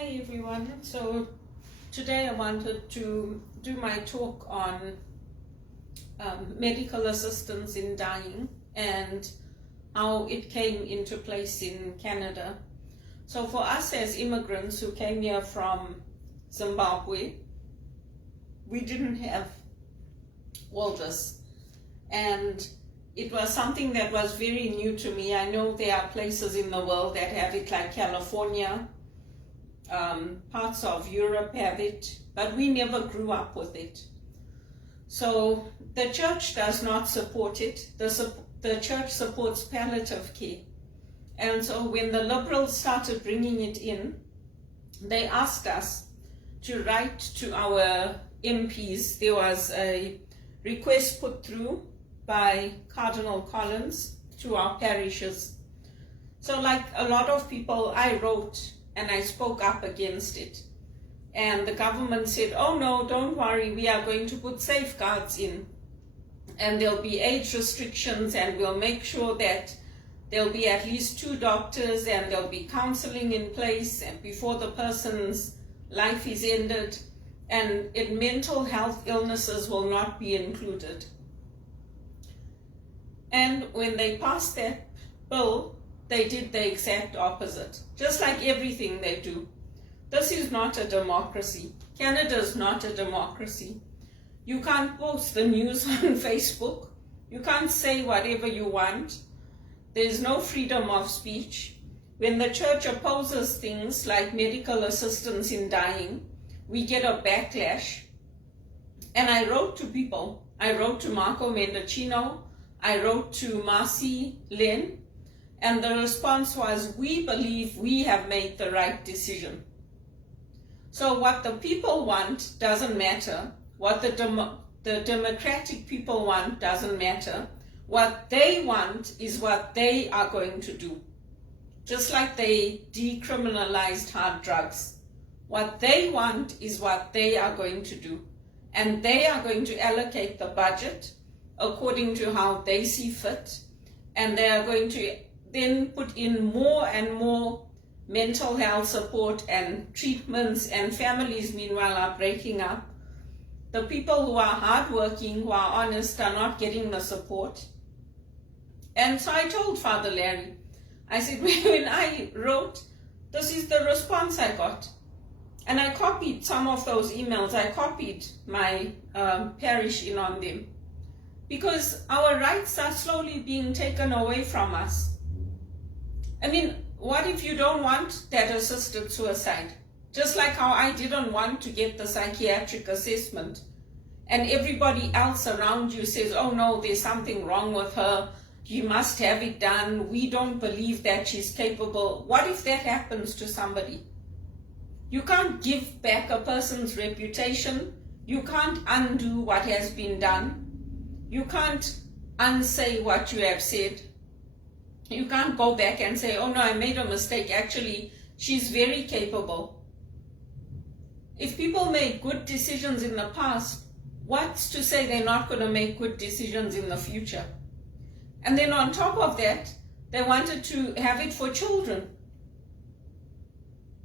Hi everyone. So today I wanted to do my talk on medical assistance in dying and how it came into place in Canada. So for us as immigrants who came here from Zimbabwe, we didn't have all this, and it was something that was very new to me. I know there are places in the world that have it, like California. Parts of Europe have it, but we never grew up with it. So the church does not support it. The church supports palliative care. And so when the Liberals started bringing it in, they asked us to write to our MPs. There was a request put through by Cardinal Collins to our parishes. So like a lot of people, I wrote and I spoke up against it. And the government said, oh no, don't worry, we are going to put safeguards in. And there'll be age restrictions, and we'll make sure that there'll be at least 2 doctors, and there'll be counseling in place and before the person's life is ended. And mental health illnesses will not be included. And when they passed that bill, they did the exact opposite, just like everything they do. This is not a democracy. Canada is not a democracy. You can't post the news on Facebook. You can't say whatever you want. There's no freedom of speech. When the church opposes things like medical assistance in dying, we get a backlash. And I wrote to people. I wrote to Marco Mendocino. I wrote to Marcy Lynn. And the response was, we believe we have made the right decision. So what the people want doesn't matter. What the democratic people want doesn't matter. What they want is what they are going to do. Just like they decriminalized hard drugs. What they want is what they are going to do. And they are going to allocate the budget according to how they see fit. And they are going to then put in more and more mental health support and treatments, and families meanwhile are breaking up. The people who are hardworking, who are honest, are not getting the support. And so I told Father Larry, I said, when I wrote, this is the response I got. And I copied some of those emails. I copied my parish in on them. Because our rights are slowly being taken away from us. I mean, what if you don't want that assisted suicide? Just like how I didn't want to get the psychiatric assessment, and everybody else around you says, oh no, there's something wrong with her, you must have it done, we don't believe that she's capable. What if that happens to somebody? You can't give back a person's reputation. You can't undo what has been done. You can't unsay what you have said. You can't go back and say, oh no, I made a mistake. Actually, she's very capable. If people made good decisions in the past, what's to say they're not going to make good decisions in the future? And then on top of that, they wanted to have it for children.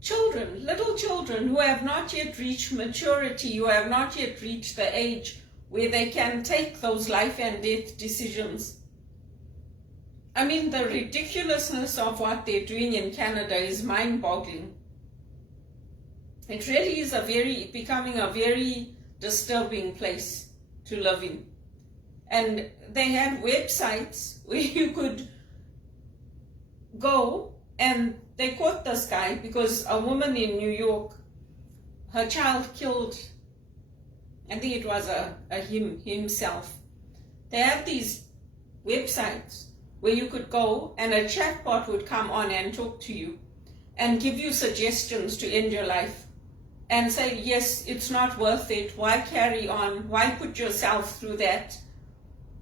Children, little children who have not yet reached maturity, who have not yet reached the age where they can take those life and death decisions. I mean, the ridiculousness of what they're doing in Canada is mind-boggling. It really is becoming a very disturbing place to live in. And they had websites where you could go, and they caught this guy because a woman in New York, her child killed, I think it was himself. They had these websites where you could go and a chatbot would come on and talk to you and give you suggestions to end your life and say, yes, it's not worth it. Why carry on? Why put yourself through that?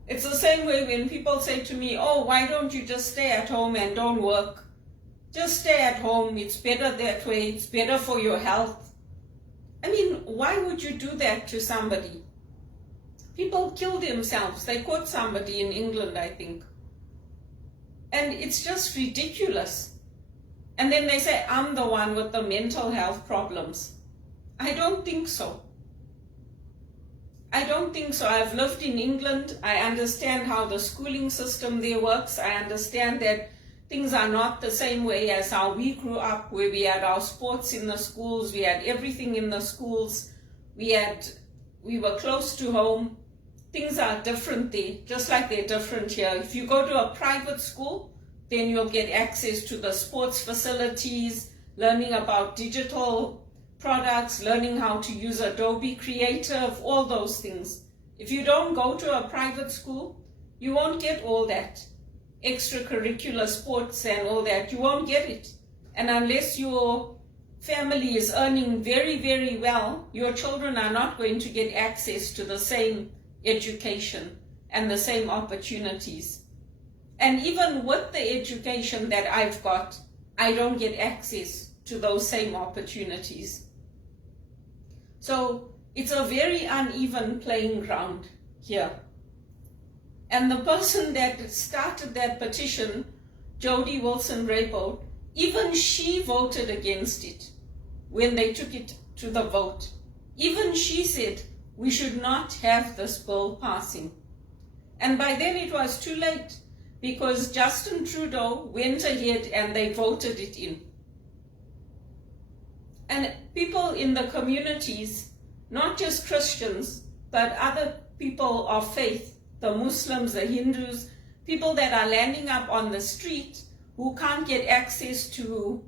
It's the same way when people say to me, oh, why don't you just stay at home and don't work? Just stay at home. It's better that way. It's better for your health. I mean, why would you do that to somebody? People kill themselves. They caught somebody in England, I think. And it's just ridiculous. And then they say, I'm the one with the mental health problems. I don't think so. I don't think so. I've lived in England. I understand how the schooling system there works. I understand that things are not the same way as how we grew up, where we had our sports in the schools, we had everything in the schools, we were close to home. Things are different there, just like they're different here. If you go to a private school, then you'll get access to the sports facilities, learning about digital products, learning how to use Adobe Creative, all those things. If you don't go to a private school, you won't get all that. Extracurricular sports and all that, you won't get it. And unless your family is earning very, very well, your children are not going to get access to the same education and the same opportunities. And even with the education that I've got, I don't get access to those same opportunities. So it's a very uneven playing ground here. And the person that started that petition, Jody Wilson-Raybould, even she voted against it when they took it to the vote. Even she said, we should not have this bill passing. And by then it was too late, because Justin Trudeau went ahead and they voted it in. And people in the communities, not just Christians, but other people of faith, the Muslims, the Hindus, people that are landing up on the street who can't get access to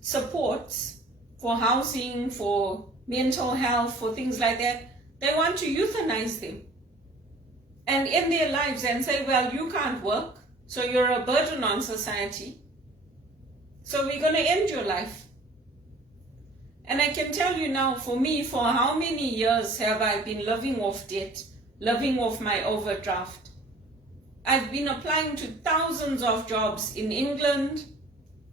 supports for housing, for mental health, for things like that, they want to euthanize them and end their lives and say, well, you can't work, so you're a burden on society, so we're going to end your life. And I can tell you now, for me, for how many years have I been living off debt, living off my overdraft? I've been applying to thousands of jobs in England,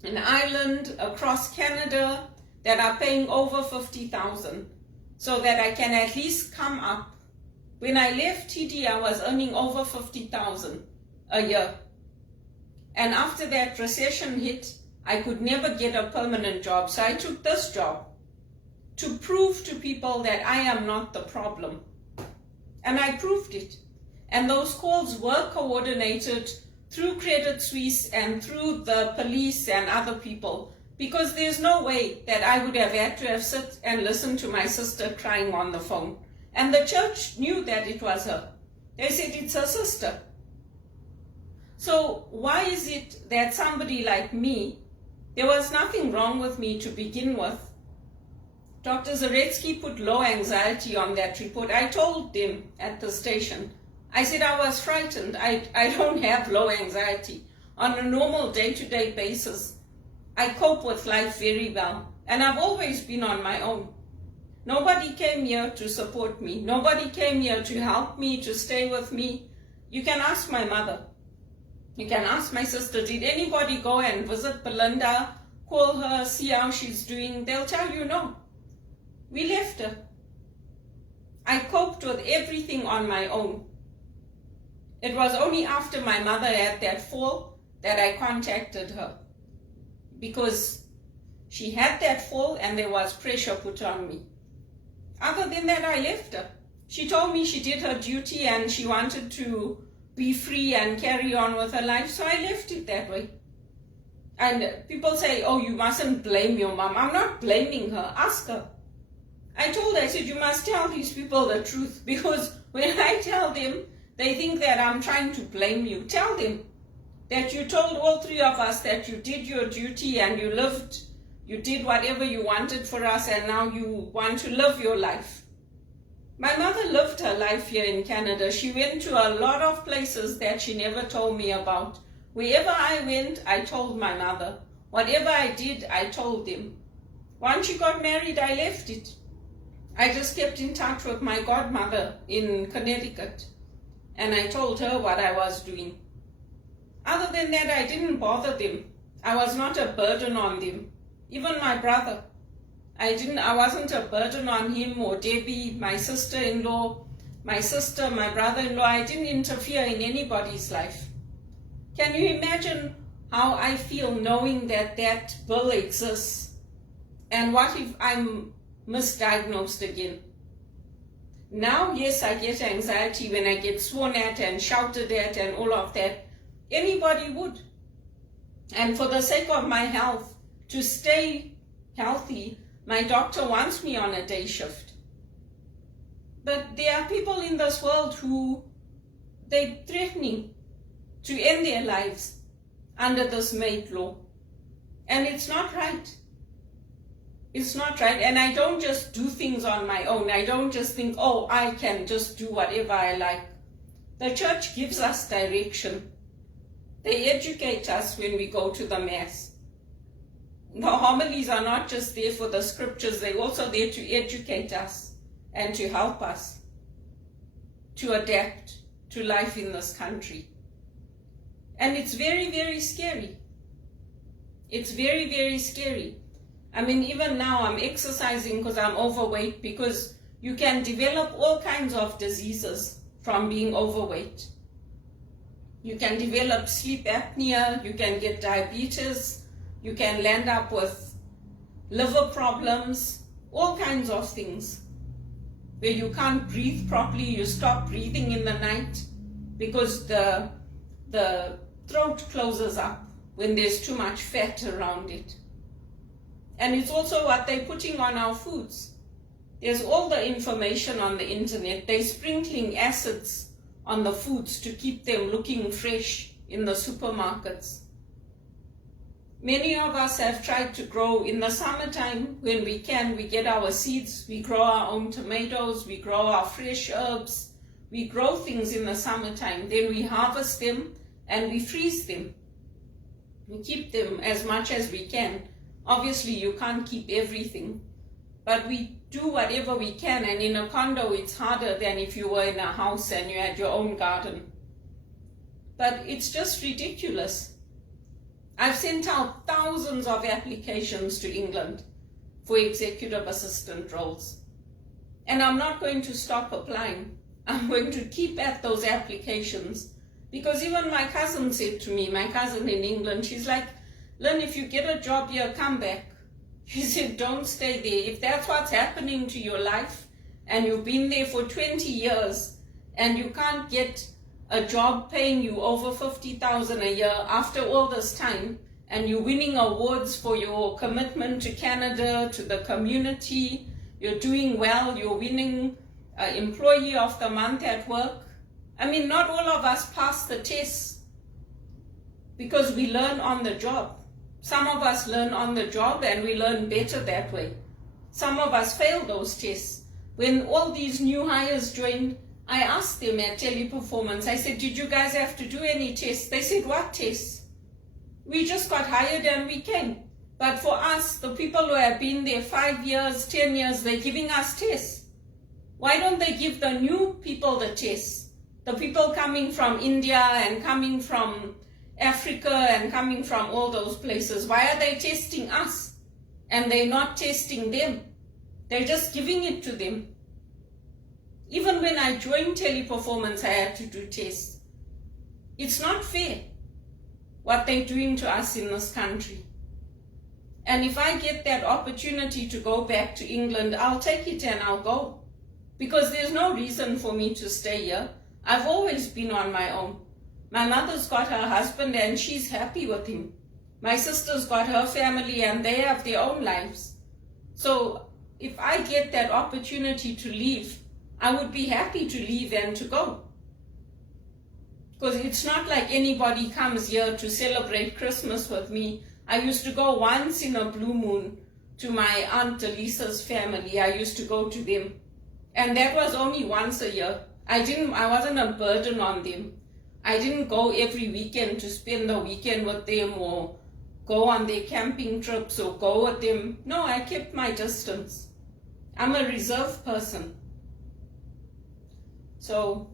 in Ireland, across Canada, that are paying over $50,000, so that I can at least come up. When I left TD, I was earning over $50,000 a year. And after that recession hit, I could never get a permanent job. So I took this job to prove to people that I am not the problem. And I proved it. And those calls were coordinated through Credit Suisse and through the police and other people, because there's no way that I would have had to have sit and listened to my sister crying on the phone. And the church knew that it was her. They said, it's her sister. So why is it that somebody like me, there was nothing wrong with me to begin with. Dr. Zaretsky put low anxiety on that report. I told them at the station, I said I was frightened. I don't have low anxiety. On a normal day-to-day basis, I cope with life very well. And I've always been on my own. Nobody came here to support me. Nobody came here to help me, to stay with me. You can ask my mother. You can ask my sister, did anybody go and visit Belinda, call her, see how she's doing? They'll tell you no. We left her. I coped with everything on my own. It was only after my mother had that fall that I contacted her, because she had that fall and there was pressure put on me. Other than that, I left her. She told me she did her duty and she wanted to be free and carry on with her life, so I left it that way. And people say, oh, you mustn't blame your mom. I'm not blaming her. Ask her. I told her, I said, you must tell these people the truth, because when I tell them, they think that I'm trying to blame you. Tell them that you told all three of us that you did your duty and you lived, you did whatever you wanted for us, and now you want to live your life. My mother lived her life here in Canada. She went to a lot of places that she never told me about. Wherever I went, I told my mother. Whatever I did, I told them. Once she got married, I left it. I just kept in touch with my godmother in Connecticut, and I told her what I was doing. Other than that, I didn't bother them. I was not a burden on them. Even my brother. I wasn't a burden on him or Debbie, my sister-in-law, my sister, my brother-in-law. I didn't interfere in anybody's life. Can you imagine how I feel knowing that that bill exists. And what if I'm misdiagnosed again? Now, yes, I get anxiety when I get sworn at and shouted at and all of that. Anybody would. And for the sake of my health, to stay healthy, my doctor wants me on a day shift. But there are people in this world who they're threatening to end their lives under this MAID law. And it's not right. It's not right. And I don't just do things on my own. I don't just think, oh, I can just do whatever I like. The church gives us direction. They educate us when we go to the Mass. The homilies are not just there for the scriptures, they're also there to educate us and to help us to adapt to life in this country. And it's very, very scary. It's very, very scary. I mean, even now I'm exercising because I'm overweight, because you can develop all kinds of diseases from being overweight. You can develop sleep apnea, you can get diabetes, you can land up with liver problems, all kinds of things. Where you can't breathe properly, you stop breathing in the night because the throat closes up when there's too much fat around it. And it's also what they're putting on our foods. There's all the information on the internet. They're sprinkling acids on the foods to keep them looking fresh in the supermarkets. Many of us have tried to grow in the summertime. When we can, we get our seeds, we grow our own tomatoes, we grow our fresh herbs, we grow things in the summertime. Then we harvest them and we freeze them. We keep them as much as we can. Obviously, you can't keep everything, but we do whatever we can. And in a condo, it's harder than if you were in a house and you had your own garden. But it's just ridiculous. I've sent out thousands of applications to England for executive assistant roles. And I'm not going to stop applying. I'm going to keep at those applications. Because even my cousin said to me, my cousin in England, she's like, Lynn, if you get a job here, come back. She said, don't stay there. If that's what's happening to your life, and you've been there for 20 years, and you can't get a job paying you over 50,000 a year after all this time, and you're winning awards for your commitment to Canada, to the community, you're doing well, you're winning Employee of the Month at work. I mean, not all of us pass the tests because we learn on the job. Some of us learn on the job and we learn better that way. Some of us fail those tests. When all these new hires joined, I asked them at Teleperformance, I said, did you guys have to do any tests? They said, what tests? We just got hired and we came. But for us, the people who have been there 5 years, 10 years, they're giving us tests. Why don't they give the new people the tests? The people coming from India and coming from Africa and coming from all those places. Why are they testing us? And they're not testing them. They're just giving it to them. Even when I joined Teleperformance, I had to do tests. It's not fair what they're doing to us in this country. And if I get that opportunity to go back to England, I'll take it and I'll go. Because there's no reason for me to stay here. I've always been on my own. My mother's got her husband and she's happy with him. My sister's got her family and they have their own lives. So if I get that opportunity to leave, I would be happy to leave and to go. Because it's not like anybody comes here to celebrate Christmas with me. I used to go once in a blue moon to my Aunt Elisa's family. I used to go to them. And that was only once a year. I wasn't a burden on them. I didn't go every weekend to spend the weekend with them or go on their camping trips or go with them. No, I kept my distance. I'm a reserved person. So,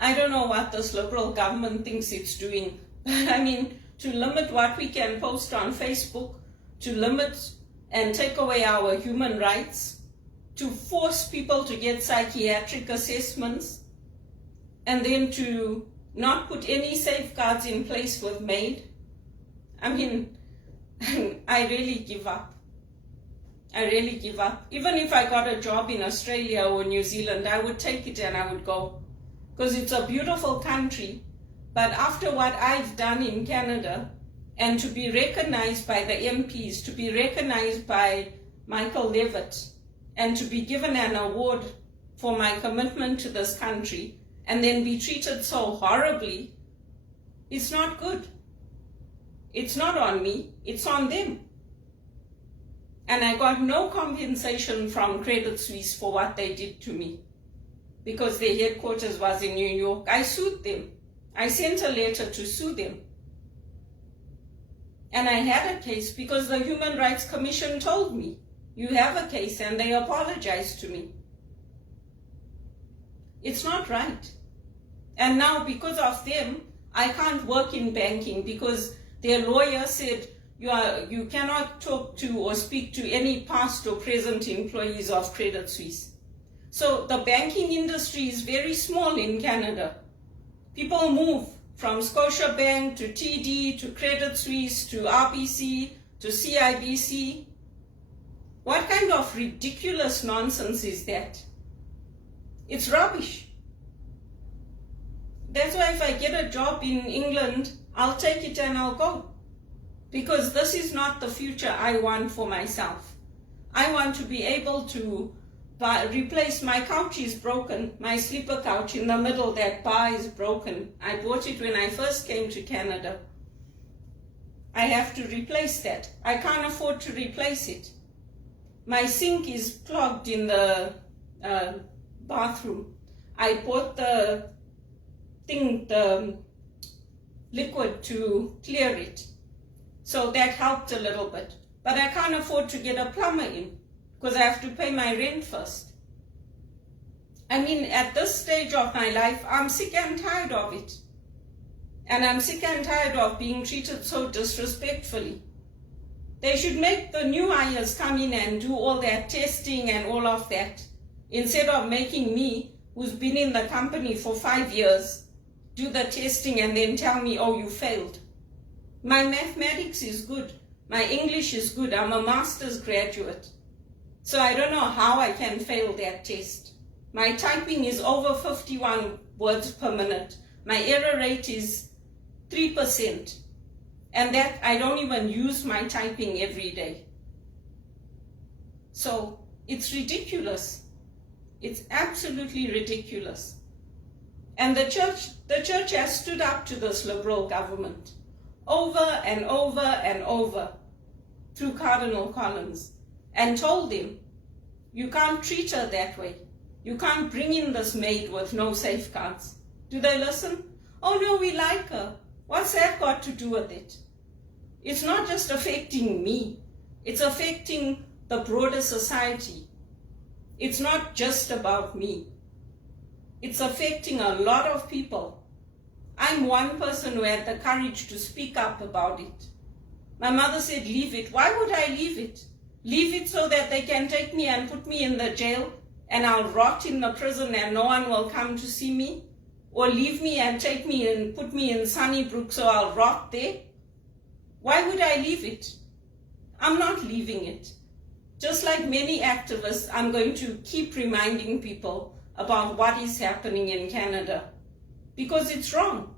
I don't know what this Liberal government thinks it's doing. But I mean, to limit what we can post on Facebook, to limit and take away our human rights, to force people to get psychiatric assessments, and then to not put any safeguards in place with MAID. I mean, I really give up. I really give up. Even if I got a job in Australia or New Zealand, I would take it and I would go. Because it's a beautiful country. But after what I've done in Canada, and to be recognized by the MPs, to be recognized by Michael Levitt, and to be given an award for my commitment to this country, and then be treated so horribly, it's not good. It's not on me, it's on them. And I got no compensation from Credit Suisse for what they did to me, because their headquarters was in New York. I sued them. I sent a letter to sue them. And I had a case because the Human Rights Commission told me, you have a case, and they apologized to me. It's not right. And now because of them, I can't work in banking because their lawyer said, you cannot talk to or speak to any past or present employees of Credit Suisse. So the banking industry is very small in Canada. People move from Scotiabank to TD to Credit Suisse to RBC to CIBC. What kind of ridiculous nonsense is that? It's rubbish. That's why if I get a job in England, I'll take it and I'll go. Because this is not the future I want for myself. I want to be able to replace, my couch is broken, my sleeper couch in the middle, that bar is broken. I bought it when I first came to Canada. I have to replace that. I can't afford to replace it. My sink is clogged in the bathroom. I bought the liquid to clear it. So that helped a little bit. But I can't afford to get a plumber in because I have to pay my rent first. I mean, at this stage of my life, I'm sick and tired of it. And I'm sick and tired of being treated so disrespectfully. They should make the new hires come in and do all that testing and all of that, instead of making me, who's been in the company for 5 years, do the testing and then tell me, oh, you failed. My mathematics is good. My English is good. I'm a master's graduate. So I don't know how I can fail that test. My typing is over 51 words per minute. My error rate is 3%. And that I don't even use my typing every day. So it's ridiculous. It's absolutely ridiculous. And the church has stood up to this Liberal government over and over and over through Cardinal Collins and told him, you can't treat her that way. You can't bring in this maid with no safeguards. Do they listen? Oh no, we like her. What's that got to do with it? It's not just affecting me. It's affecting the broader society. It's not just about me. It's affecting a lot of people. I'm one person who had the courage to speak up about it. My mother said, leave it. Why would I leave it? Leave it so that they can take me and put me in the jail and I'll rot in the prison and no one will come to see me? Or leave me and take me and put me in Sunnybrook so I'll rot there? Why would I leave it? I'm not leaving it. Just like many activists, I'm going to keep reminding people about what is happening in Canada because it's wrong.